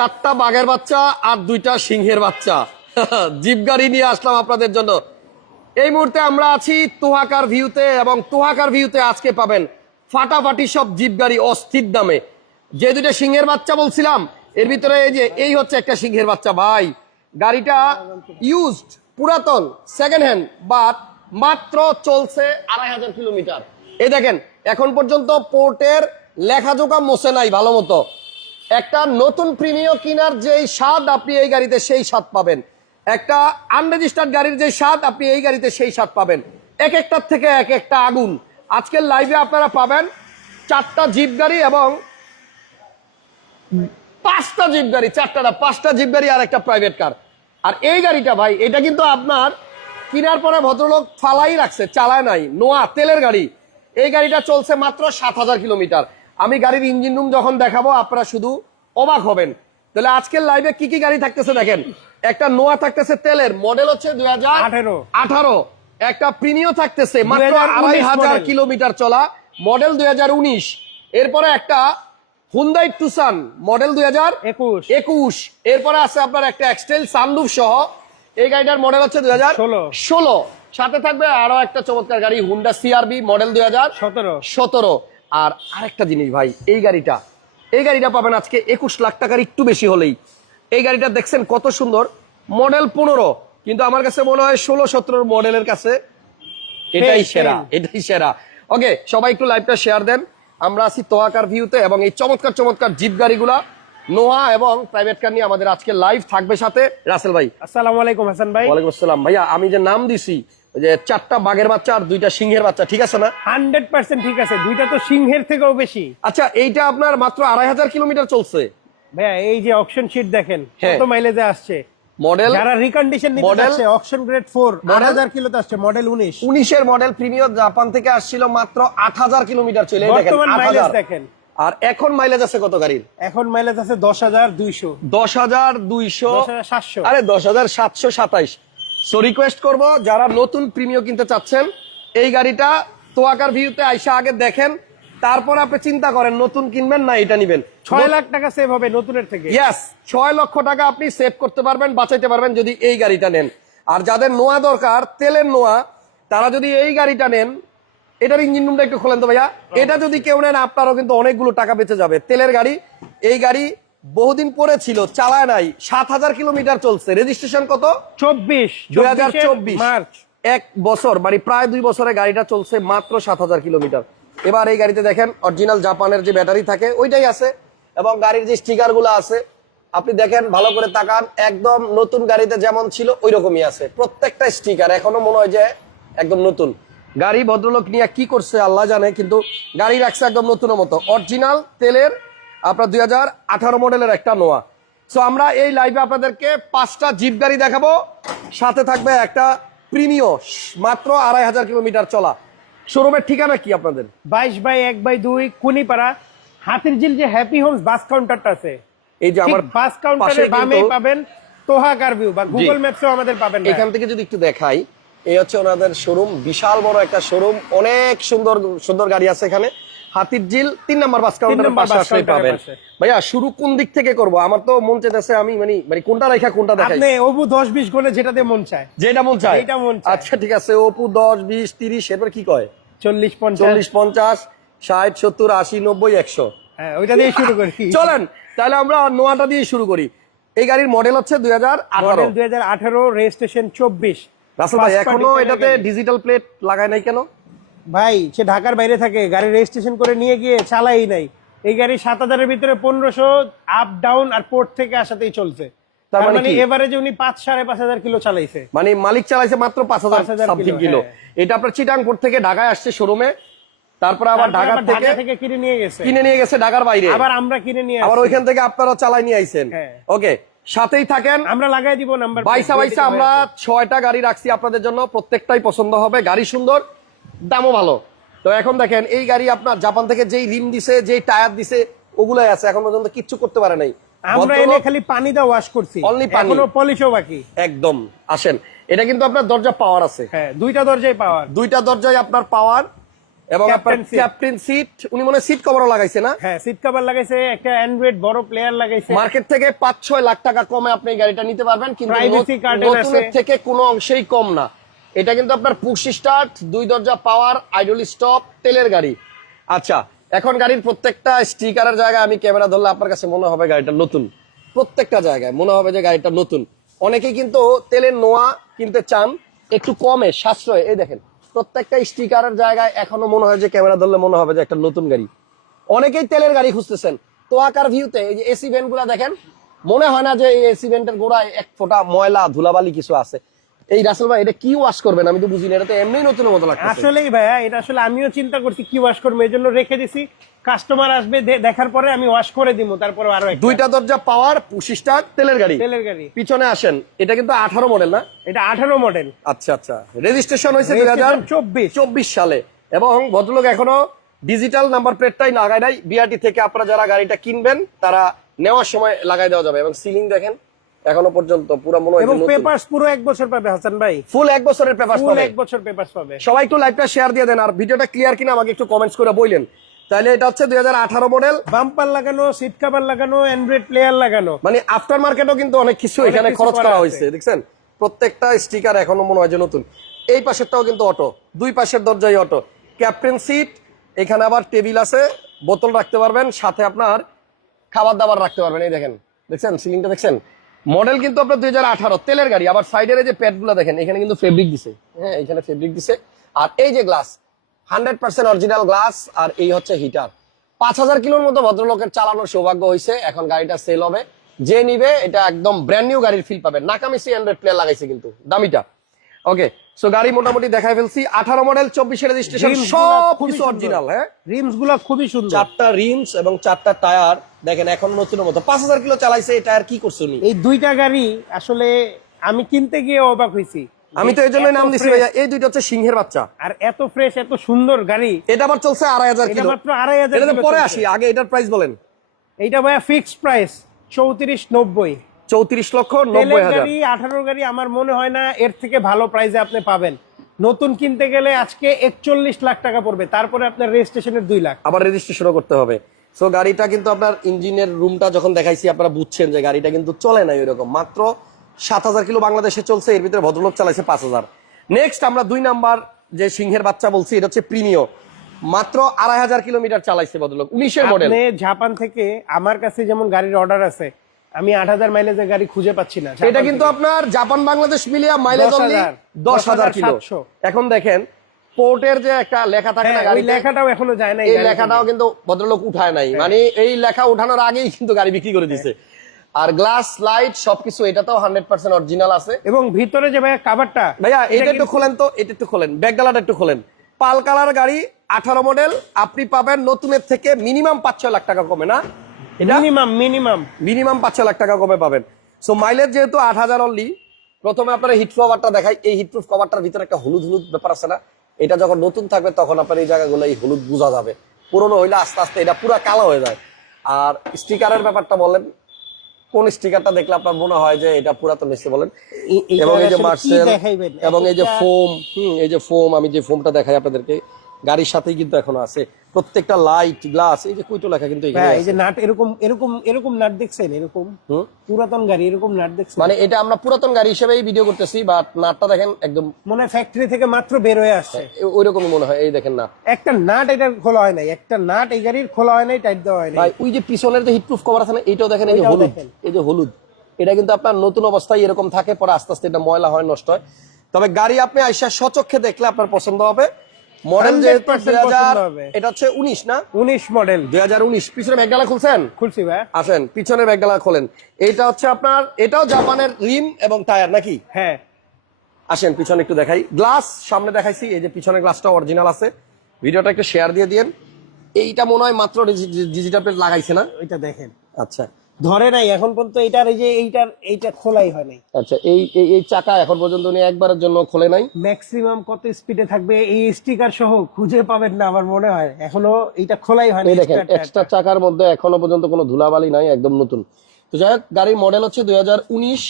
চারটা বাঘের বাচ্চা আর দুইটা সিংহের বাচ্চা। জিপ গাড়ি নিয়ে আসলাম আপনাদের জন্য। এই মুহূর্তে আমরা আছি তোহাকার ভিউতে এবং তোহাকার ভিউতে আজকে পাবেন ফাটাফাটি সব জিপ গাড়ি অস্থির দামে। যে দুটো সিংহের বাচ্চা বলছিলাম, এর ভিতরে এই যে, এই হচ্ছে একটা সিংহের বাচ্চা। ভাই, গাড়িটা ইউজড পুরাতন সেকেন্ড হ্যান্ড বাট মাত্র চলছে আড়াই হাজার কিলোমিটার। এই দেখেন, এখন পর্যন্ত পোর্টের লেখাজোকা মোছে নাই ভালো মতো। একটা নতুন প্রিমিয় কিনার যেই স্বাদ আপনি এই গাড়িতে সেই স্বাদ পাবেন। একটা আনরেজিস্টার্ড গাড়ির যে স্বাদ আপনি এই গাড়িতে সেই স্বাদ পাবেন। এক একটার থেকে এক একটা আগুন। আজকের লাইভে আপনারা পাবেন চারটা জিপ গাড়ি এবং পাঁচটা জিপ গাড়ি, চারটা না, পাঁচটা জিপ গাড়ি আর একটা প্রাইভেট কার আর এই গাড়িটা ভাই, এটা কিন্তু আপনার কিনার পরে ভদ্রলোক ফালাই রাখছে, চালায় নাই। নোয়া, তেলের গাড়ি। এই গাড়িটা চলছে মাত্র সাত হাজার কিলোমিটার। আমি গাড়ির ইঞ্জিন রুম যখন দেখাবো, আপনারা শুধু অবাক হবেন। তাহলে আজকের লাইভে কি কি গাড়ি থাকতেছে দেখেন? একটা নোয়া থাকতেছে তেলের মডেল হচ্ছে দুই হাজার 18 আঠারো। একটা প্রিমিয় থাকতেছে মাত্র আড়াই হাজার কিলোমিটার চলা মডেল দুই হাজার উনিশ। এরপরে একটা হুন্দাই টুসান মডেল দুই হাজার একুশ। এরপরে আছে আপনার একটা এক্সটেল সানরুফ সহ। এই গাড়িটার মডেল হচ্ছে দুই হাজার ষোলো। সাথে থাকবে আরও একটা চমৎকার গাড়ি হুন্ডা সিআরবি মডেল দুই হাজার সতেরো। সতেরো। আর আরেকটা জিনিস ভাই এই গাড়িটা এই গাড়িটা পাবেন আজকে একুশ লাখ টাকার একটু বেশি হলেই। এই গাড়িটা দেখছেন কত সুন্দর। মডেল পনেরো কিন্তু আমার কাছে মনে হয় ষোলো সতেরোর মডেলের কাছে এটাই সেরা এটাই সেরা। ওকে সবাই একটু লাইভটা শেয়ার দেন। আমরা আছি তোয়াকার ভিউতে এবং এই চমৎকার চমৎকার জিপ গাড়িগুলা নোয়া এবং প্রাইভেট কার নিয়ে আমাদের আজকে লাইভ থাকবে সাথে। রাসেল ভাই। আসসালামু আলাইকুম হাসান ভাই। ওয়ালাইকুম আসসালাম। ভাইয়া আমি যে নাম দিছি ওই যে চারটা বাঘের বাচ্চা আর দুইটা সিংহের বাচ্চা ঠিক আছে না? হান্ড্রেড পার্সেন্ট ঠিক আছে দুইটা তো সিংহের থেকেও বেশি। আচ্ছা এইটা আপনার মাত্র আড়াই হাজার কিলোমিটার চলছে। ভাইয়া এই যে শিট দেখেন হ্যাঁ। কত মাইলেজে আসছে? মডেল যারা রিকন্ডিশন নিতে? যাচ্ছে অকশন গ্রেড কিলোতে আসছে মডেল উনিশ। উনিশের মডেল প্রিমিয়ার জাপান থেকে আসছিল মাত্র আট হাজার কিলোমিটার চলে। দেখেন বর্তমান মাইলেজ দেখেন। আর এখন মাইলেজ আছে কত গাড়ির? এখন মাইলেজ আছে দশ হাজার দুইশো। দশ হাজার দুইশো সাতশো। আরে দশ হাজার সাতশো সাতাইশ। সো রিকোয়েস্ট করব যারা নতুন প্রিমিয় কিনতে চাচ্ছেন এই গাড়িটা তোয়াকার ভিউতে আইসা আগে দেখেন তারপর আপনি চিন্তা করেন নতুন কিনবেন না এটা নিবেন। ছয় লাখ টাকা সেভ হবে নতুনের থেকে। ইয়াস ছয় লক্ষ টাকা আপনি সেভ করতে পারবেন বাঁচাইতে পারবেন যদি এই গাড়িটা নেন। আর যাদের নোয়া দরকার তেলের নোয়া তারা যদি এই গাড়িটা নেন এটার ইঞ্জিন রুমটা একটু খোলেন তো ভাইয়া। এটা যদি কেউ নেন আপনারও কিন্তু অনেকগুলো টাকা বেঁচে যাবে। তেলের গাড়ি এই গাড়ি বহুদিন পরে ছিল চালায় নাই সাত হাজার কিলোমিটার চলছে। রেজিস্ট্রেশন কত? চব্বিশ। দুই হাজার চব্বিশ। মার্চ। এক বছর মানে প্রায় দুই বছরে গাড়িটা চলছে মাত্র সাত হাজার কিলোমিটার। এবার এই গাড়িতে দেখেন অরিজিনাল জাপানের যে ব্যাটারি থাকে ওইটাই আছে। এবং গাড়ির যে স্টিকারগুলো আছে আপনি দেখেন ভালো করে তাকান একদম নতুন গাড়িতে যেমন ছিল ওই রকমই আছে। প্রত্যেকটা স্টিকার এখনও মনে হয় যে একদম নতুন। গাড়ি ভদ্রলোক নিয়ে কি করছে আল্লাহ জানে কিন্তু গাড়ি রাখছে একদম নতুনের মতো। অরিজিনাল তেলের আপনার দুই হাজার আঠারো মডেলের একটা নোয়া সো আমরা এই লাইভে আপনাদেরকে পাঁচটা জিপ গাড়ি দেখাবো। সাথে থাকবে একটা প্রিমিয় মাত্র আড়াই হাজার কিলোমিটার চলা। শোরুমের ঠিকানা কি আপনাদের? বাইশ বাই এক বাই দুই কুনিপাড়া হাতির ঝিল যে হ্যাপি হোমস বাস কাউন্টারটা আছে। এই যে আমার বাস কাউন্টারের বামেই পাবেন তোহাকার ভিউ বা গুগল ম্যাপসেও আমাদের পাবেন এখান থেকে যদি একটু দেখাই এই হচ্ছে ওনাদের শোরুম বিশাল বড় একটা শোরুম অনেক সুন্দর সুন্দর গাড়ি আছে এখানে। হাতির ঝিল তিন নাম্বার বাস কাউন্টারের পাশে বাস আসলেই পাবেন। ভাইয়া শুরু কোন দিক থেকে করব? আমার তো মন চাইতেছে আমি মানে মানে কোনটা রেখা কোনটা দেখাই? আপনি অবু দশ বিশ গুণে যেটাতে মন চায়। যেটা মন চায়? যেটা মন চায়। আচ্ছা ঠিক আছে অপু দশ বিশ তিরিশ এরপর কি কয়? চল্লিশ পঞ্চাশ। চল্লিশ পঞ্চাশ ষাট সত্তর আশি নব্বই একশো। হ্যাঁ ওইটা দিয়ে শুরু করি। চলেন তাহলে আমরা নোয়াটা দিয়ে শুরু করি। এই গাড়ির মডেল হচ্ছে দুই হাজার আঠারো। মডেল দুই হাজার আঠারো রেজিস্ট্রেশন চব্বিশ। রাসেল ভাই এখনও এটাতে ডিজিটাল প্লেট লাগায় নাই কেন? ভাই সে ঢাকার বাইরে থাকে গাড়ি রেজিস্ট্রেশন করে নিয়ে গিয়ে চালাই নাই। এই গাড়ি সাত হাজারের ভিতরে পনেরোশো আপ ডাউন আর পোর্ট থেকে আসাতেই চলছে। তার মানে মানে? এভারেজে উনি পাঁচ সাড়ে পাঁচ হাজার কিলো চালাইছে। মানে মালিক চালাইছে মাত্র পাঁচ হাজার 5,000 সামথিং কিলো, হ্যাঁ। এটা আপনার চিটাংপুর থেকে ঢাকায় আসছে শোরুমে তারপর আবার ঢাকা থেকে কিনে নিয়ে গেছে। কিনে নিয়ে গেছে ঢাকার বাইরে। আবার আমরা কিনে নিয়ে আবার ওইখান থেকে আপনারা চালাই নিয়ে আইছেন। হ্যাঁ। ওকে সাথেই থাকেন। আমরা লাগাই দিব নাম্বার বাইসা বাইসা আমরা ছয়টা গাড়ি রাখছি আপনাদের জন্য। প্রত্যেকটাই পছন্দ হবে। গাড়ি সুন্দর। দামও ভালো। তো এখন দেখেন এই গাড়ি আপনার জাপান থেকে যেই রিম দিছে যেই টায়ার দিছে ওগুলাই আছে এখন পর্যন্ত কিচ্ছু করতে পারে নাই। আমরা এনে খালি পানি দিয়ে ওয়াশ করছি। Only পানি। এখনও পলিশও বাকি। একদম আসেন। এটা কিন্তু আপনার দরজা পাওয়ার আছে। হ্যাঁ দুইটা দরজায় পাওয়ার দুইটা দরজায় আপনার পাওয়ার এবং আপনার ক্যাপ্টেন সিট উনি মনে সিট কভারও লাগাইছে না? হ্যাঁ সিট কভার লাগাইছে একটা অ্যান্ড্রয়েড বড় প্লেয়ার লাগাইছে। মার্কেট থেকে পাঁচ ছয় লাখ টাকা কমে আপনি গাড়িটা নিতে পারবেন কিন্তু Privacy নত- curtain নতুনের আছে। থেকে কোনো অংশেই কম না। এটা কিন্তু আপনার পুশ স্টার্ট দুই দরজা পাওয়ার আইডল স্টপ তেলের গাড়ি। আচ্ছা। এখন গাড়ির প্রত্যেকটা স্টিকারের জায়গায় আমি ক্যামেরা ধরলে আপনার কাছে মনে হবে গাড়িটা নতুন। প্রত্যেকটা জায়গায় মনে হবে যে গাড়িটা নতুন। অনেকেই কিন্তু তেলের নোয়া কিনতে চান একটু কমে সাশ্রয়। এই দেখেন প্রত্যেকটা স্টিকারের জায়গায় এখনও মনে হয় যে ক্যামেরা ধরলে মনে হবে যে একটা নতুন গাড়ি। অনেকেই তেলের গাড়ি খুঁজতেছেন। তো আকার ভিউতে এই যে এসি ভ্যানগুলা দেখেন মনে হয় না যে এই এসি ভ্যান্টের গোড়ায় এক ফোঁটা ময়লা ধুলাবালি কিছু আছে। এই রাসেল ভাই এটা কি ওয়াশ করবেন? আমি তো বুঝি না এটা তো এমনি নতুনের মতো লাগছে আসলেই ভাইয়া এটা আসলে আমিও চিন্তা করছি কি ওয়াশ করব এই জন্য রেখে দিছি। কাস্টমার আসবে দেখার পরে আমি ওয়াশ করে দিব তারপরে আরও একটা। দুইটা দরজা পাওয়ার স্টার্ট তেলের গাড়ি। তেলের গাড়ি। পিছনে আসেন এটা কিন্তু আঠারো মডেল না? এটা আঠারো মডেল আচ্ছা আচ্ছা। রেজিস্ট্রেশন হয়েছে দুই হাজার চব্বিশ চব্বিশ সালে। এবং ভদ্রলোক এখনও ডিজিটাল নাম্বার প্লেটটাই লাগায় নাই। বিআরটি থেকে আপনারা যারা গাড়িটা কিনবেন তারা নেওয়ার সময় লাগাই দেওয়া যাবে। এবং সিলিং দেখেন এখনও পর্যন্ত পুরো মনে হয় এবং পেপারস পুরো এক বছর পাবে হাসান ভাই। ফুল এক বছরের পেপার ফুল এক বছর পেপারস পাবে। সবাই একটু লাইভটা শেয়ার দিয়ে দেন আর ভিডিওটা ক্লিয়ার কিনা আমাকে একটু কমেন্টস করে বললেন। তাহলে এটা হচ্ছে দুই মডেল বাম্পার লাগানো সিট কভার লাগানো অ্যান্ড্রয়েড প্লেয়ার লাগানো। মানে আফটার মার্কেটও কিন্তু অনেক কিছু এখানে খরচ করা হয়েছে দেখছেন? প্রত্যেকটা স্টিকার এখনও মনে হয় যে নতুন। এই পাশেরটাও কিন্তু অটো দুই পাশের দরজায় অটো ক্যাপ্টেন সিট এখানে আবার টেবিল আছে বোতল রাখতে পারবেন সাথে আপনার খাবার দাবার রাখতে পারবেন এই দেখেন। দেখছেন? সিলিংটা দেখছেন? মডেল কিন্তু আপনার দুই হাজার আঠারো, তেলের গাড়ি। আবার সাইডের যে প্যাডগুলো দেখেন, এখানে কিন্তু ফেব্রিক দিছে। হ্যাঁ এখানে ফেব্রিক দিছে। আর এই যে glass hundred percent original glass আর এই হচ্ছে হিটার পাঁচ হাজার কিলোর মতো ভদ্রলোকের চালানোর সৌভাগ্য হয়েছে এখন গাড়িটা সেল হবে। যে নিবে, এটা একদম ব্র্যান্ড নিউ গাড়ির ফিল পাবে নাকামিসি হান্ড্রেড প্লেয়ার লাগাইছে কিন্তু, দামিটা। ওকে সো গাড়ি মোটামুটি দেখাই ফেলছি। আঠারো মডেল চব্বিশে রেজিস্ট্রেশন সব কিছু। অরিজিনাল হ্যাঁ? রিমসগুলো খুবই সুন্দর। চারটা রিমস এবং চারটা টায়ার দেখেন এখন নতুনের মতো। পাঁচ হাজার কিলো চালাইছে এই টায়ার কি করছে উনি? এই দুইটা গাড়ি আসলে আমি কিনতে গিয়ে অবাক হয়েছি। আমি তো এই জন্য এত নাম দিছি ভাইয়া এই দুইটা হচ্ছে সিংহের বাচ্চা। আর এত ফ্রেশ এত সুন্দর গাড়ি। এটা আবার চলছে আড়াই হাজার এটা কিলো। মাত্র আড়াই হাজার পরে আসি আগে এটার প্রাইস বলেন। এইটা ভাইয়া ফিক্সড প্রাইস চৌত্রিশ নব্বই। চৌত্রিশ লক্ষ নব্বই হাজার। আঠারো গাড়ি আমার মনে হয় না এর থেকে ভালো প্রাইসে আপনি পাবেন। নতুন কিনতে গেলে আজকে একচল্লিশ লাখ টাকা পড়বে তারপরে আপনার রেজিস্ট্রেশনের দুই লাখ। আবার রেজিস্ট্রেশনও করতে হবে। সো গাড়িটা কিন্তু আপনার ইঞ্জিনের রুমটা যখন দেখাইছি আপনারা বুঝছেন যে গাড়িটা কিন্তু চলে না এরকম মাত্র সাত হাজার কিলো বাংলাদেশে চলছে এর ভিতরে ভদ্রলোক চালাইছে পাঁচ হাজার। নেক্সট আমরা দুই নাম্বার যে সিংহের বাচ্চা বলছি এটা হচ্ছে প্রিমিয় মাত্র আড়াই হাজার কিলোমিটার চালাইছে ভদ্রলোক উনিশের মডেল জাপান থেকে আমার কাছে যেমন গাড়ির অর্ডার আছে আমি আট হাজার মাইলেজের গাড়ি খুঁজে পাচ্ছি না। এটা কিন্তু আপনার জাপান বাংলাদেশ মিলিয়া মাইলেজ 10,000 দশ হাজার কিলো। এখন দেখেন পোর্টের যে একটা লেখা থাকে না হ্যাঁ, ওই লেখাটাও এখনও যায় না এই লেখাটাও কিন্তু ভদ্রলোক উঠায় নাই। মানে এই লেখা উঠানোর আগেই কিন্তু গাড়ি বিক্রি করে দিছে। আর গ্লাস লাইট সবকিছু এটা তো হান্ড্রেড পার্সেন্ট অরিজিনাল আছে। এবং ভিতরে যে ভাইয়া কাভারটা ভাইয়া এটা একটু খোলেন তো এটা একটু খোলেন। ব্যাক ডালাটা একটু খোলেন। পাল কালার গাড়ি আঠারো মডেল আপনি পাবেন নতুনের থেকে মিনিমাম পাঁচ ছয় লাখ টাকা কমে না। এটা মিনিমাম মিনিমাম মিনিমাম পাঁচ লাখ টাকা কমে পাবেন। সো মাইলেজ যেহেতু আট হাজার অনলি প্রথমে আপনার হিট কভারটা দেখাই। এই হিটপ্রুফ কভারটার ভিতরে একটা হলুদ হলুদ ব্যাপার আছে না? এটা যখন নতুন থাকবে তখন আপনার এই জায়গাগুলো এই হলুদ বোঝা যাবে। পুরনো হইলে আস্তে আস্তে এটা পুরো কালো হয়ে যায়। আর স্টিকারের ব্যাপারটা বলেন কোন স্টিকারটা দেখলে আপনার মনে হয় যে এটা পুরাতন এসে বলেন? এবং এই যে মার্সেল এবং এই যে ফোম হুম এই যে ফোম আমি যে ফোমটা দেখাই আপনাদেরকে গাড়ির সাথেই কিন্তু এখনও আছে। প্রত্যেকটা লাইট গ্লাস এই যে কুইটো লেখা কিন্তু ভাইয়া, এই যে নাট এরকম এরকম এরকম নাট দেখছেন? এরকম পুরাতন গাড়ি এরকম নাট দেখছেন? মানে এটা আমরা পুরাতন গাড়ি হিসেবেই ভিডিও করতেছি বাট নাটটা দেখেন একদম মনে হয় ফ্যাক্টরি থেকে মাত্র বের হয়ে আসছে। ওই রকমই মনে হয় এই দেখেন না একটা নাট এটা খোলা হয় নাই একটা নাট এই গাড়ির খোলা হয় নাই টাইট দেওয়া হয় নাই। ভাই ওই যে পিছনের যে হিটপ্রুফ কভার আছে না এইটাও দেখেন এই যে হলুদ। এই যে হলুদ। এটা কিন্তু আপনার নতুন অবস্থায় এরকম থাকে পরে আস্তে আস্তে এটা ময়লা হয় নষ্ট হয়। তবে গাড়ি আপনি আইসা সচক্ষে দেখলে আপনার পছন্দ হবে। মডেল 100% যেহেতু দুই হাজার পছন্দ হবে। এটা হচ্ছে উনিশ না? উনিশ মডেল। দুই হাজার উনিশ। পিছনে ব্যাগডালা খুলছেন? খুলছি ভাই। আসেন পিছনে ব্যাগডালা খোলেন। এইটা হচ্ছে আপনার এটাও জাপানের রিম এবং টায়ার নাকি? হ্যাঁ। আসেন পিছনে একটু দেখাই। গ্লাস সামনে দেখাইছি এই যে পিছনের গ্লাসটা অরিজিনাল আছে। ভিডিওটা একটু শেয়ার দিয়ে দিয়েন। এইটা মনে হয় মাত্র ডিজিটাল প্লেট লাগাইছে না? ওইটা দেখেন। আচ্ছা। ধরে নাই এখন পর্যন্ত এইটার এই যে এইটার এইটা খোলাই হয় নাই। আচ্ছা এই এই চাকা এখন পর্যন্ত উনি একবারের জন্য খোলে নাই? ম্যাক্সিমাম কত স্পিডে থাকবে এই স্টিকার সহ খুঁজে পাবেন না আমার মনে হয়। এখনও এইটা খোলাই হয় না দেখেন এক্সট্রা চাকার মধ্যে এখনও পর্যন্ত কোনো ধুলাবালি নাই একদম নতুন। তো যাই হোক গাড়ির মডেল হচ্ছে দুই হাজার উনিশ।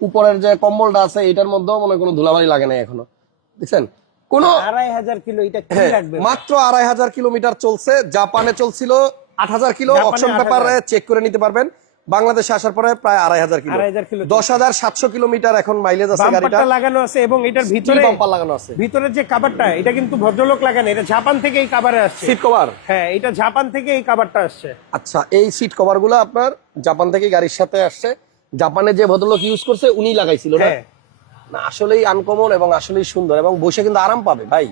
উপরের যে কম্বলটা আছে এটার মধ্যেও মনে কোনো ধুলাবালি লাগে নাই এখনও। দেখছেন? কোনো আড়াই হাজার কিলো এটা কি হ্যাঁ, লাগবে? মাত্র আড়াই হাজার কিলোমিটার চলছে। জাপানে চলছিল আট হাজার কিলো। অপশন 8,000 পেপারে চেক করে নিতে পারবেন। বাংলাদেশে আসার পরে প্রায় আড়াই হাজার কিলো। দশ হাজার সাতশো কিলোমিটার এখন মাইলেজ আছে গাড়িটা লাগানো আছে এবং এটার ভিতরে বাম্পার লাগানো আছে। ভিতরের যে কাভারটা এটা কিন্তু ভদ্রলোক লাগানো এটা জাপান থেকে এই কাভারে আসছে। সিট কভার হ্যাঁ এটা জাপান থেকে এই কাভারটা আসছে। আচ্ছা এই সিট কভারগুলো আপনার জাপান থেকে গাড়ির সাথে আসছে। জাপানে যে ভদ্রলোক ইউজ করছে উনি লাগাইছিল না? হ্যাঁ। না আসলেই আনকমন এবং আসলেই সুন্দর এবং বসে কিন্তু আরাম পাবে ভাই।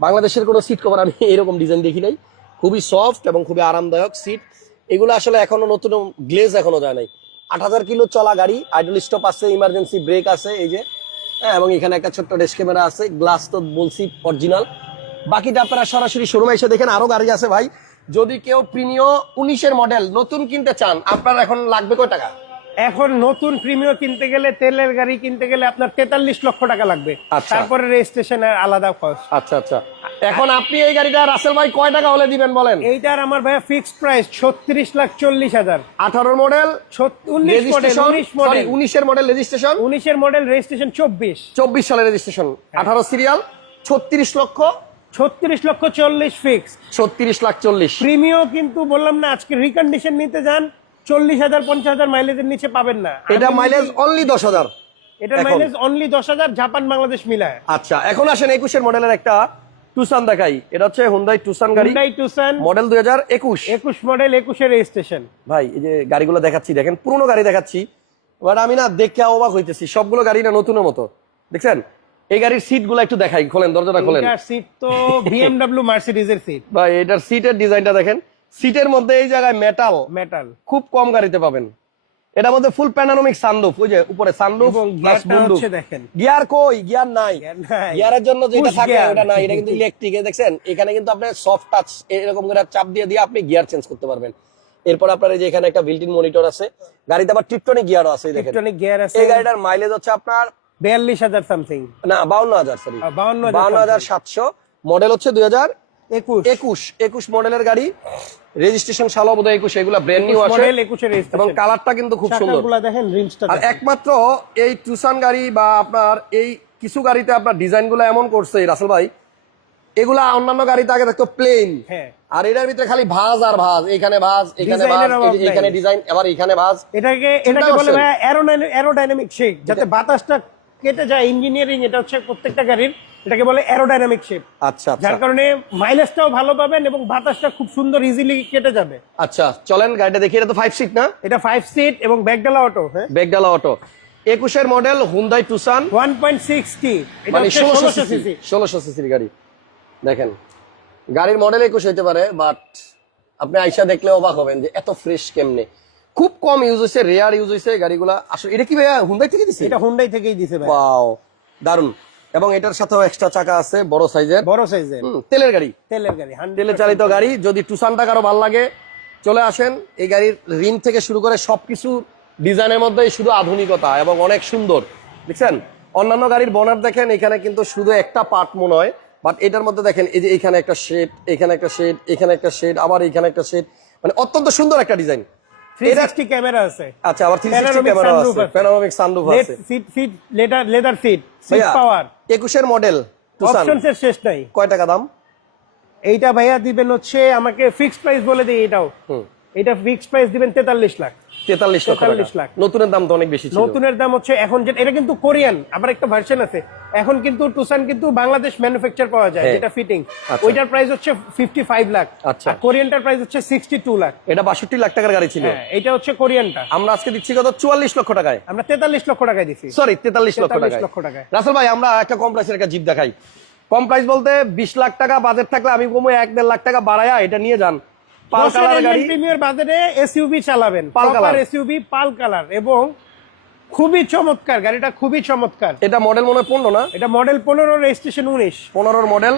বাংলাদেশের কোনো সিট কভার আমি এরকম ডিজাইন দেখি নাই। খুবই সফট এবং খুবই আরামদায়ক সিট এগুলো আসলে এখনও নতুন গ্লেজ এখনও যায় নাই। আট হাজার কিলো চলা গাড়ি আইডল স্টপ আছে ইমার্জেন্সি ব্রেক আছে, এই যে হ্যাঁ এবং এখানে একটা ছোট্ট ডেস্ক ক্যামেরা আছে গ্লাস তো বলছি অরিজিনাল বাকিটা আপনারা সরাসরি শোরুমে এসে দেখেন, আরও গাড়ি আছে ভাই। যদি কেউ প্রিমিয় উনিশের মডেল নতুন কিনতে চান, আপনার এখন লাগবে কয় টাকা? এখন নতুন প্রিমিয় কিনতে গেলে তেলের গাড়ি কিনতে গেলে আপনার তেতাল্লিশ লক্ষ টাকা লাগবে। আচ্ছা। তারপরে রেজিস্ট্রেশনের আলাদা কস্ট আচ্ছা আচ্ছা। এখন আপনি এই গাড়িটা রাসেল ভাই কয় টাকা হলে দিবেন বলেন? এইটার আমার ভাইয়া ফিক্সড প্রাইস ছত্রিশ লাখ চল্লিশ হাজার। আঠারোর মডেল উনিশ মডেল উনিশ মডেল উনিশের মডেল রেজিস্ট্রেশন উনিশের মডেল রেজিস্ট্রেশন চব্বিশ। চব্বিশ সালের রেজিস্ট্রেশন আঠারো সিরিয়াল ছত্রিশ লক্ষ? ছত্রিশ লক্ষ চল্লিশ ফিক্স ছত্রিশ লাখ চল্লিশ। প্রিমিও কিন্তু বললাম না আজকে রিকন্ডিশন নিতে যান। চল্লিশ হাজার পঞ্চাশ হাজার মাইলেজের নিচে পাবেন না। এটা মাইলেজ অনলি দশ হাজার। এখন। মাইলেজ অনলি দশ হাজার জাপান বাংলাদেশ মিলায়। আচ্ছা এখন আসেন একুশের মডেলের একটা টুসান দেখাই। এটা হচ্ছে টুসান গাড়ি। হুন্ডাই টুসান মডেল দুই হাজার একুশ। একুশ মডেল একুশের রেজিস্ট্রেশন ভাই এই যে গাড়িগুলো দেখাচ্ছি দেখেন পুরনো গাড়ি দেখাচ্ছি। বাট আমি না দেখে অবাক হইতেছি সবগুলো গাড়ি না নতুনের মতো। দেখছেন? এই গাড়ির সিটগুলো একটু দেখাই খোলেন দরজাটা খোলেন। এটার সিট তো বিএমডব্লিউ মার্সিডিজের সিট ভাই এটার সিটের ডিজাইনটা দেখেন। সিটের মধ্যে এই জায়গায় মেটাল মেটাল খুব কম গাড়িতে পাবেন। এটার মধ্যে ফুল প্যানারোমিক সানরুফ ওই যে উপরে সানরুফ প্লাস দেখেন। গিয়ার কই? গিয়ার নাই। গিয়ারের জন্য যেটা থাকে। ওটা নাই। এটা কিন্তু ইলেকট্রিক দেখছেন? এখানে কিন্তু আপনি সফট টাচ এরকম করে চাপ দিয়ে দিয়ে আপনি গিয়ার চেঞ্জ করতে পারবেন। এরপর আপনার এই যে এখানে একটা বিল্ট ইন মনিটর আছে। গাড়িতে আবার টিপটনিক গিয়ারও আছে দেখেন। ইলেকট্রনিক গিয়ার আছে। এই গাড়িটার মাইলেজ হচ্ছে আপনার বিয়াল্লিশ হাজার সামথিং না বাউন্ন হাজার সরি বাউন্ন বাউন্ন হাজার সাতশো। মডেল হচ্ছে দুই হাজার একুশ। একুশ। একুশ মডেলের গাড়ি। রেজিস্ট্রেশন সাল বোধ একুশ এগুলা ব্র্যান্ড নিউ আসে এবং কালারটা কিন্তু খুব সুন্দর। দেখেন আর একমাত্র এই টুসান গাড়ি বা আপনার এই কিছু গাড়িতে আপনার ডিজাইনগুলো এমন করছে রাসেল ভাই। এগুলা অন্যান্য গাড়িতে আগে দেখতো প্লেন হ্যাঁ। আর এটার ভিতরে খালি ভাঁজ আর ভাঁজ। এখানে ভাঁজ এখানে ভাঁজ এখানে ডিজাইন আবার এখানে ভাঁজ। এটাকে এটাকে বলে? ভাই অ্যারোডাইনামিক শেপ যাতে বাতাসটা কেটে যায় ইঞ্জিনিয়ারিং এটা হচ্ছে প্রত্যেকটা গাড়ির এটাকে বলে অ্যারোডাইনামিক শেপ আচ্ছা আচ্ছা। যার কারণে মাইলেজটাও ভালো পাবেন এবং বাতাসটা খুব সুন্দর ইজিলি কেটে যাবে। আচ্ছা চলেন গাড়িটা দেখি এটা তো ফাইভ সিট না? এটা ফাইভ সিট এবং ব্যাকডালা অটো হ্যাঁ? বেগডালা অটো একুশের model Hyundai Tucson one point six T মানে ষোলোশো সিসি ষোলোশো সিসির গাড়ি। দেখেন গাড়ির মডেল একুশ হইতে পারে বাট আপনি আইসা দেখলে অবাক হবেন যে এত ফ্রেশ কেমনে। খুব কম ইউজ হয়েছে রেয়ার ইউজ হয়েছে গাড়িগুলা। আসলে এটা কি ভাইয়া হুন্দাই থেকে দিছে? এটা হুন্ডাই থেকেই দিছে ভাই ওয়াও দারুণ এবং এটার সাথেও এক্সট্রা চাকা আছে বড় সাইজের বড় সাইজের তেলের গাড়ি। তেলের গাড়ি 100% তেলে চালিত গাড়ি যদি টুসানটা কারও ভালো লাগে চলে আসেন। এই গাড়ির রিম থেকে শুরু করে সবকিছু ডিজাইনের মধ্যে শুধু আধুনিকতা এবং অনেক সুন্দর। দেখছেন? অন্যান্য গাড়ির বনার দেখেন এখানে কিন্তু শুধু একটা পার্ট মনে হয় বাট এটার মধ্যে দেখেন এই যে এখানে একটা শেড এখানে একটা শেড এখানে একটা শেড আবার এখানে একটা শেড মানে অত্যন্ত সুন্দর একটা ডিজাইন 360 ক্যামেরা আছে। আচ্ছা আবার থ্রি সিক্সটি Panoramic ক্যামেরা আছে। প্যানোরামিক সানরুফ আছে। Seat seat leather leather seat seat power power একুশের মডেল অপশনস এর শেষ নাই। কয় টাকা দাম? এইটা ভাইয়া দিবেন হচ্ছে আমাকে ফিক্সড প্রাইস বলে দিই এটাও। হুম। এটা ফিক্সড প্রাইস দিবেন তেতাল্লিশ লাখ। তেতাল্লিশ লক্ষ 43 টাকা লাখ। নতুনের দাম তো অনেক বেশি নতুনের দাম হচ্ছে এখন যেটা এটা কিন্তু কোরিয়ান আবার একটা ভার্সন আছে। এখন কিন্তু টুসান কিন্তু বাংলাদেশ ম্যানুফ্যাকচার পাওয়া যায় হ্যাঁ। যেটা ফিটিং আচ্ছা। ওইটার প্রাইস হচ্ছে ফিফটি ফাইভ লাখ। আচ্ছা। কোরিয়ানটার প্রাইস হচ্ছে সিক্সটি টু লাখ। এটা বাষট্টি লাখ টাকার গাড়ি ছিল। হ্যাঁ এটা হচ্ছে কোরিয়ানটা। আমরা আজকে দিচ্ছি কত? চুয়াল্লিশ লক্ষ টাকায়। আমরা তেতাল্লিশ লক্ষ টাকায় দিছি। সরি তেতাল্লিশ লক্ষ 43 টাকায়। রাসেল ভাই আমরা একটা কম প্রাইসের একটা জিপ দেখাই। কম প্রাইস বলতে বিশ লাখ টাকা বাজেট থাকলে আমি কমে এক দেড় লাখ টাকা বাড়ায়া এটা নিয়ে যান। প্রিমিয়ার বাজারে এসইউভি চালাবেন। এসইউভি পাল কালার এবং খুবই চমৎকার গাড়িটা খুবই চমৎকার। এটা মডেল মনে পনেরো না? এটা মডেল পনেরো রেজিস্ট্রেশন উনিশ। পনেরোর মডেল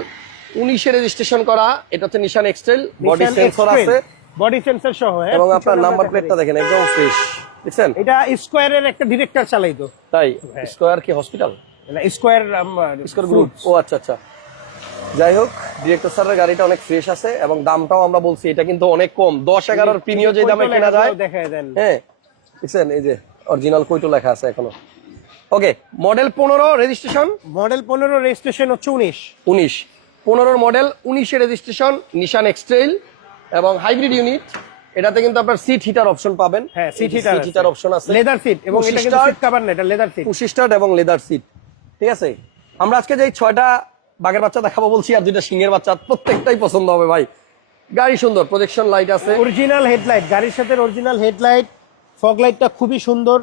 উনিশে রেজিস্ট্রেশন করা এটা হচ্ছে নিশান এক্সটেল বডি সেন্সর আছে। বডি সেন্সর সহ হ্যাঁ, এবং আপনার নাম্বার প্লেটটা দেখেন একদম ফ্রেশ দেখছেন? এটা স্কোয়ারের একটা ডিরেক্টর চালাইতো। তাই। স্কোয়ার কি হসপিটাল স্কোয়ার স্কোয়ার গ্রুপ ও আচ্ছা আচ্ছা। যাই হোক ডিরেক্টর স্যারের গাড়িটা অনেক ফ্রেশ আছে এবং দামটাও আমরা বলছি এটা কিন্তু অনেক কম। দশ এগারোর প্রিমিয় যে দামে কেনা যায়। হ্যাঁ দেখছেন এই যে অরিজিনাল কইটো লেখা আছে এখনও। ওকে মডেল পনেরো রেজিস্ট্রেশন মডেল পনেরো রেজিস্ট্রেশন হচ্ছে উনিশ। উনিশ। পনেরোর মডেল উনিশে রেজিস্ট্রেশন নিশান এক্সট্রেল এবং হাইব্রিড ইউনিট এটাতে কিন্তু আপনার সিট হিটার অপশন পাবেন। হ্যাঁ seat heater seat heater option আছে। লেদার সিট এবং এটা কিন্তু। সিট কভার না এটা লেদার সিট পুশি স্টার্ট এবং লেদার সিট ঠিক আছে? আমরা আজকে যে ছয়টা বাঘের বাচ্চা দেখাবো বলছি আর দুইটা সিংহের বাচ্চা প্রত্যেকটাই পছন্দ হবে ভাই। গাড়ি সুন্দর প্রজেকশন লাইট আছে। অরিজিনাল হেডলাইট গাড়ির সাথে অরিজিনাল হেডলাইট ফগ লাইটটা খুবই সুন্দর।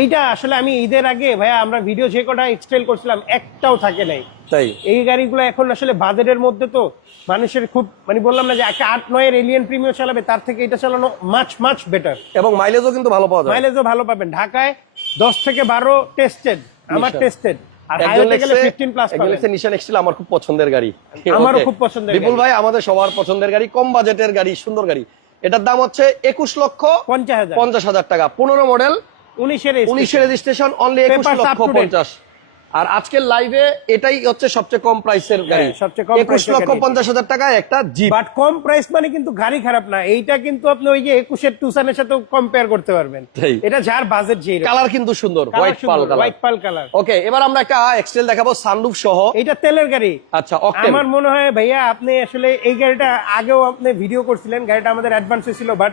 এইটা আসলে আমি ঈদের আগে ভাইয়া আমরা ভিডিও যে কটা এক্সটেল করছিলাম একটাও থাকে নাই। তাই? এই গাড়িগুলো এখন আসলে বাজারের মধ্যে তো মানুষের খুব মানে বললাম না যে একটা আট নয়ের এলিয়ান প্রিমিয়াম চালাবে তার থেকে এটা চালানো মাছ মাছ বেটার এবং মাইলেজও কিন্তু ভালো পাওয়া যায় মাইলেজও ভালো পাবেন। ঢাকায় দশ থেকে বারো টেস্টেড আমার টেস্টেড আর হাইওয়েতে গেলে লেখছে- ফিফটিন প্লাস একজন লেখছে নিশান এক্সটেল আমার খুব পছন্দের গাড়ি। আমারও খুব পছন্দের বিপুল ভাই আমাদের সবার পছন্দের গাড়ি কম বাজেটের গাড়ি সুন্দর গাড়ি। এটার দাম হচ্ছে একুশ লক্ষ পঞ্চাশ হাজার। পঞ্চাশ হাজার টাকা। পনেরো মডেল উনিশের উনিশে রেজিস্ট্রেশন অনলি লক্ষ আর আজকের লাইভে এটাই হচ্ছে সবচেয়ে কম প্রাইসের গাড়ি। হ্যাঁ, সবচেয়ে কম একুশ লক্ষ পঞ্চাশ হাজার টাকায় একটা জিপ বাট কম প্রাইস মানে কিন্তু গাড়ি খারাপ না। এইটা কিন্তু আপনি ওই যে একুশের টুসানের সাথে কম্পেয়ার করতে পারবেন। এটা যার বাজেট যে কালার কিন্তু সুন্দর white pearl colour white pearl colour okay এবার আমরা একটা এক্সটেল দেখাবো সানরুফ সহ। এটা তেলের গাড়ি। আচ্ছা আমার মনে হয় ভাইয়া আপনি আসলে এই গাড়িটা আগেও আপনি ভিডিও করছিলেন। গাড়িটা আমাদের অ্যাডভান্স হয়েছিল বাট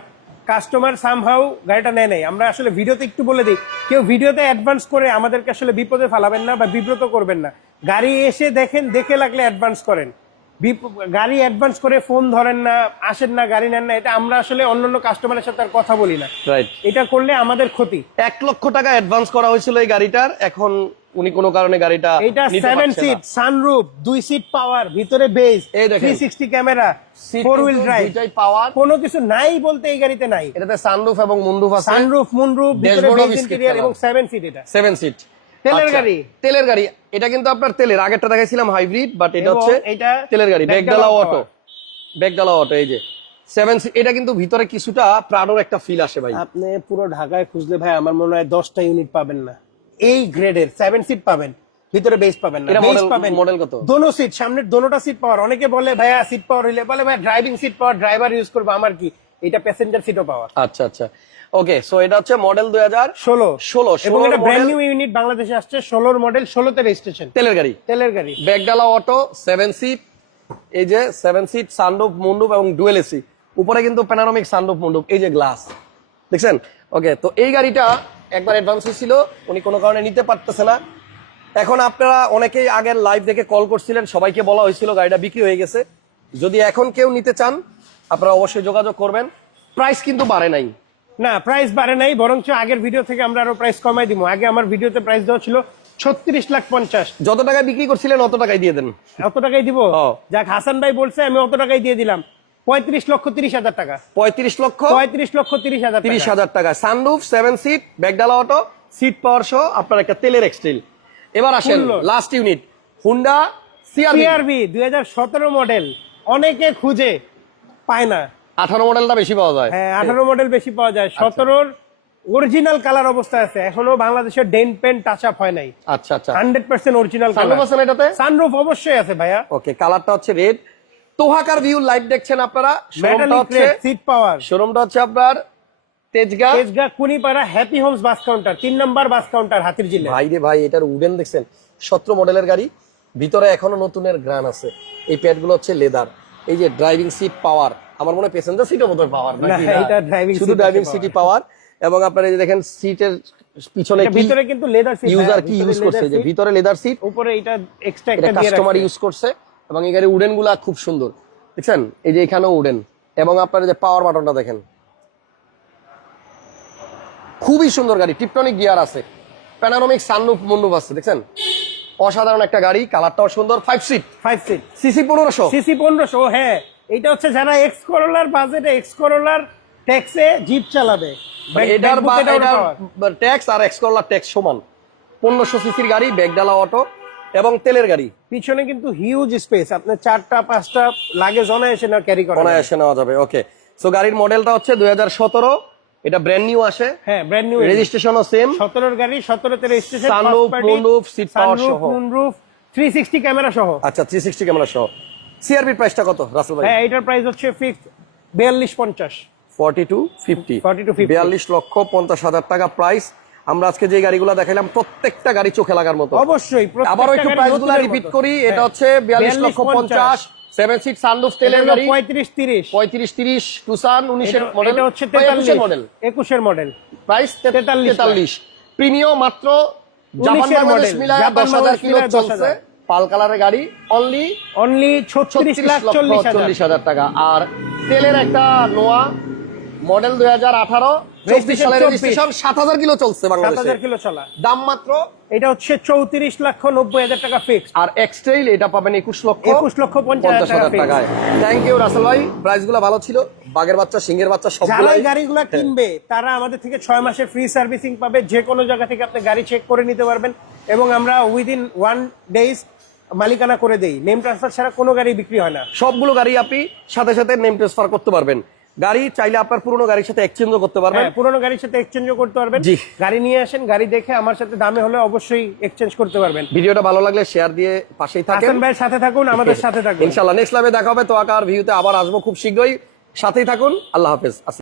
কাস্টমার সামহাউ গাড়িটা নেয় নাই। আমরা আসলে ভিডিওতে একটু বলে দিই কেউ ভিডিওতে অ্যাডভান্স করে আমাদেরকে আসলে বিপদে ফালাবেন না বা বিব্রত করবেন না। গাড়ি এসে দেখেন দেখে লাগলে অ্যাডভান্স করেন। গাড়ি অ্যাডভান্স করে ফোন ধরেন না আসেন না গাড়ি নেন না এটা আমরা আসলে অন্যান্য কাস্টমারের সাথে আর কথা বলি না। রাইট এটা করলে আমাদের ক্ষতি। এক লক্ষ টাকা অ্যাডভান্স করা হয়েছিল এই গাড়িটার এখন উনি কোনো কারণে গাড়িটা এটা নিতে সেভেন পারছে সিট সানরুফ দুই সিট পাওয়ার ভিতরে base. Three sixty camera Seat four wheel drive দুইটাই পাওয়ার কোনো কিছু নাই বলতে এই গাড়িতে নাই। এটাতে সানরুফ এবং মুন্ডুফ আছে। সানরুফ মুনরুফ ভিতরে বেস ইন্টেরিয়র এবং সেভেন সিট এটা। সেভেন সিট তেলের গাড়ি। তেলের গাড়ি। এটা কিন্তু আপনার তেলের। আগেরটা দেখাইছিলাম হাইব্রিড বাট এটা হচ্ছে এটা তেলের গাড়ি। power। অটো বেগডালা অটো এই যে। সেভেন এটা কিন্তু ভিতরে কিছুটা প্রাডোর একটা ফিল আসে ভাই। আপনি পুরো ঢাকায় খুঁজলে ভাই আমার মনে হয় দশটা ইউনিট পাবেন না। এই গ্রেডের সেভেন সিট পাবেন ভিতরে বেস পাবেন না। বেস পাবেন model কত? দোনো সিট সামনের দোনোটা সিট পাওয়ার। অনেকে বলে ভাইয়া সিট পাওয়ার হইলে বলে ভাই driving seat power driver use করব আমার কি? এটা প্যাসেঞ্জার সিটও পাওয়ার। আচ্ছা আচ্ছা। ওকে সো এটা হচ্ছে মডেল দুই হাজার ষোলো। ষোলো এবং এটা ব্র্যান্ড নিউ ইউনিট বাংলাদেশে আসছে ষোলোর মডেল ষোলোতে রেজিস্ট্রেশন তেলের গাড়ি। তেলের গাড়ি। ব্যাগডালা অটো সেভেন সিট এই যে সেভেন সিট সানরুফ মুন্ডুপ এবং ডুয়েল এসি উপরে কিন্তু প্যানারোমিক সানরুফ মুন্ডুপ এই যে গ্লাস দেখছেন? ওকে তো এই গাড়িটা একবার অ্যাডভান্স হয়েছিল উনি কোনো কারণে নিতে পারতেছে না। এখন আপনারা অনেকেই আগের লাইভ দেখে কল করছিলেন সবাইকে বলা হয়েছিল গাড়িটা বিক্রি হয়ে গেছে। যদি এখন কেউ নিতে চান আপনারা অবশ্যই যোগাযোগ করবেন। প্রাইস কিন্তু বাড়ে নাই। না প্রাইস বাড়ে নাই বরঞ্চ আগের ভিডিও থেকে আমরা আরও প্রাইস কমাই দিব। আগে আমার ভিডিওতে প্রাইস দেওয়া ছিল ছত্রিশ লাখ পঞ্চাশ। যত টাকায় বিক্রি করছিলেন অত টাকায় দিয়ে দেন। অত টাকাই দিব। যাক হাসান ভাই বলছে আমি অত টাকাই দিয়ে দিলাম। পঁয়ত্রিশ লক্ষ তিরিশ হাজার টাকা। পঁয়ত্রিশ লক্ষ পঁয়ত্রিশ লক্ষ তিরিশ হাজার তিরিশ হাজার টাকা। সানরুফ সেভেন সিট ব্যাগডালা অটো সিট পাওয়ার সহ আপনার একটা তেলের এক্সটেল এবার আসেন লাস্ট ইউনিট হুন্ডা সিআরবি দুই হাজার সতেরো মডেল অনেকে খুঁজে পায় না। আঠারো মডেলটা বেশি পাওয়া যায়। হ্যাঁ আঠারো মডেল বেশি পাওয়া যায়। সতেরোর অরিজিনাল কালার অবস্থায় আছে। এখনও বাংলাদেশের ডেন পেন টাচ আপ হয় নাই। আচ্ছা আচ্ছা। হান্ড্রেড পার্সেন্ট অরিজিনাল আছে এটাতে? সানরুফ অবশ্যই আছে ভাইয়া। ওকে কালারটা হচ্ছে রেড তোহাকার ভিউ লাইট দেখছেন আপনারা। শোরুমটা হচ্ছে সিট পাওয়ার শোরুমটা হচ্ছে আপনার Tejgaon. Tejgaon Kunipara happy homes bus counter তিন নম্বর বাস কাউন্টার হাতির ভাই রে ভাই এটার উডেন দেখছেন? সতেরো মডেলের গাড়ি ভিতরে এখনও নতুনের গ্রান আছে। এই প্যাডগুলো হচ্ছে লেদার এই যে ড্রাইভিং সিট পাওয়ার আমার মনে হয় প্যাসেঞ্জার সিটও বোধহয় পাওয়ার শুধু ড্রাইভিং সিটি পাওয়ার এবং আপনারা যে দেখেন সিটের পিছনে ভিতরে কিন্তু লেদার সিট ইউজার কি ইউজ করছে? যে ভিতরে লেদার সিট উপরে এটা এক্সট্রা একটা কাস্টমার ইউজ করছে। এবং এই গাড়ির উডেনগুলা খুব সুন্দর। দেখছেন? এই যে এখানেও উডেন। এবং আপনারা যে পাওয়ার বাটনটা দেখেন। খুবই সুন্দর গাড়ি। টিপটনিক গিয়ার আছে। প্যানারোমিক সানরুফ মুন্ডুপ আছে দেখছেন? অসাধারণ একটা গাড়ি কালারটাও সুন্দর। Five seat five seat CC পনেরোশো। সিসি পনেরোশো হ্যাঁ। এটা হচ্ছে যারা এক্স করোলার বাজেটে এক্স করোলার ট্যাক্সে জিপ চালাবে। মানে এটার বা এটার ট্যাক্স আর এক্সকলার ট্যাক্স সমান। পনেরোশো সিসির গাড়ি ব্যাগডালা অটো এবং তেলের গাড়ি। পিছনে কিন্তু হিউজ স্পেস আপনার চারটা পাঁচটা লাগেজ অনায়াসে না ক্যারি করা অনায়াসে নেওয়া যাবে ওকে সো গাড়ির মডেলটা হচ্ছে দুই হাজার সতেরো। এটা ব্র্যান্ড নিউ আসে। হ্যাঁ ব্র্যান্ড নিউ রেজিস্ট্রেশনও সেম সতেরোর গাড়ি সতেরোতে registration Sunroof, moonroof, seat power সহ। মুনরুফ থ্রি সিক্সটি ক্যামেরা সহ। আচ্ছা থ্রি সিক্সটি ক্যামেরা সহ। সিআরবি প্রাইসটা কত রাসেল ভাই? হ্যাঁ এটার প্রাইস হচ্ছে ফিক্স বিয়াল্লিশ পঞ্চাশ। ফর্টি টু ফিফটি 40 to 50 বিয়াল্লিশ লক্ষ পঞ্চাশ হাজার টাকা প্রাইস আমরা আজকে যে গাড়িগুলো দেখাইলাম প্রত্যেকটা গাড়ি চোখে লাগার মতো। অবশ্যই আবার একটু প্রাইসগুলো রিপিট করি এটা হচ্ছে বিয়াল্লিশ লক্ষ পঞ্চাশ। সেভেন সিট সানরুফ তেলের গাড়ি পঁয়ত্রিশ তিরিশ। পঁয়ত্রিশ তিরিশ টুসান উনিশের মডেল হচ্ছে তেতাল্লিশ মডেল একুশের মডেল প্রাইস 43 তেতাল্লিশ প্রিমিয়াম মাত্র জাপান 19 বাংলাদেশ মিলায় দশ হাজার কিলো চলছে। পাল কালারের গাড়ি অনলি অনলি ছত্রিশ লাখ চল্লিশ হাজার টাকা। আর তেলের একটা নোয়া মডেল দুই হাজার আঠারো সালের রেজিস্ট্রেশন সাত হাজার কিলো চলছে বাংলাদেশে। কিলো চলা। দাম মাত্র? এটা হচ্ছে চৌত্রিশ লক্ষ নব্বই হাজার টাকা ফিক্স আর এক্সট্রেইল এটা পাবেন একুশ লক্ষ একুশ লক্ষ পঞ্চাশ হাজার টাকায়। থ্যাংক ইউ রাসেল ভাই। প্রাইসগুলো ভালো ছিল। বাগের বাচ্চা সিংহের বাচ্চা যারা এই গাড়িগুলো কিনবে তারা আমাদের থেকে ছয় মাসের ফ্রি সার্ভিসিং পাবে। যে কোনো জায়গা থেকে আপনি গাড়ি চেক করে নিতে পারবেন। এবং আমরা উইদিন ওয়ান ডেজ মালিকানা করে দেই। নেম ট্রান্সফার ছাড়া কোনো গাড়ি বিক্রি হয় না। সবগুলো গাড়ি আপনি সাথে সাথে নেম ট্রান্সফার করতে পারবেন। গাড়ি চাইলে আপনার পুরনো গাড়ির সাথে এক্সচেঞ্জও করতে পারবেন। পুরনো পুরোনো গাড়ির সাথে এক্সচেঞ্জও করতে পারবেন। জি। গাড়ি নিয়ে আসেন গাড়ি দেখে আমার সাথে দামে হলে অবশ্যই এক্সচেঞ্জ করতে পারবেন। ভিডিওটা ভালো লাগলে শেয়ার দিয়ে পাশেই থাকেন। হাসান ভাইয়ের সাথে থাকুন আমাদের সাথে থাকুন। ইনশাআল্লাহ নেক্সট লাইভে দেখা হবে তো আকার ভিউতে আবার আসব খুব শীঘ্রই। সাথেই থাকুন আল্লাহ হাফেজ।